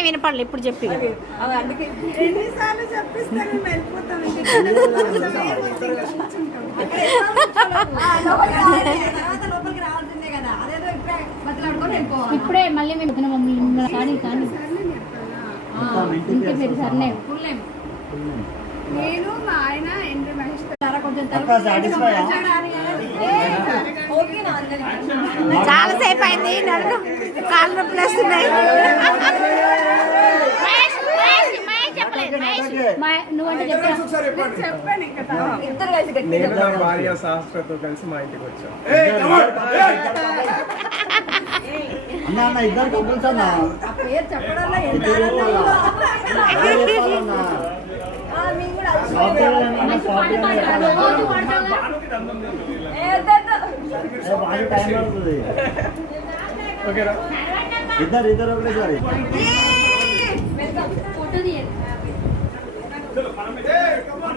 నాకే వినపడలే ఇప్పుడు చెప్పి ఎన్నిసార్లు చెప్పిస్తాను వెళ్ళిపోతాం ఇప్పుడే మళ్ళీ మేము కానీ కానీ ఇంకే పేరు సర్లే నేను మా ఆయన ఎంట్రీ మహేష్ కొంచెం చాలా సేపు అయింది నన్ను కాళ్ళు నొప్పులు వస్తున్నాయి నువ్వంటే చెప్పాను ఇంకా నేను నా భార్య శాస్త్రతో కలిసి మా ఇంటికి వచ్చాం. ఇద్దరు కపుల్స్ అన్న పేరు చెప్పడంలో ఓకేనా? ఇద్దరు ఒకటేసారి ఫోటో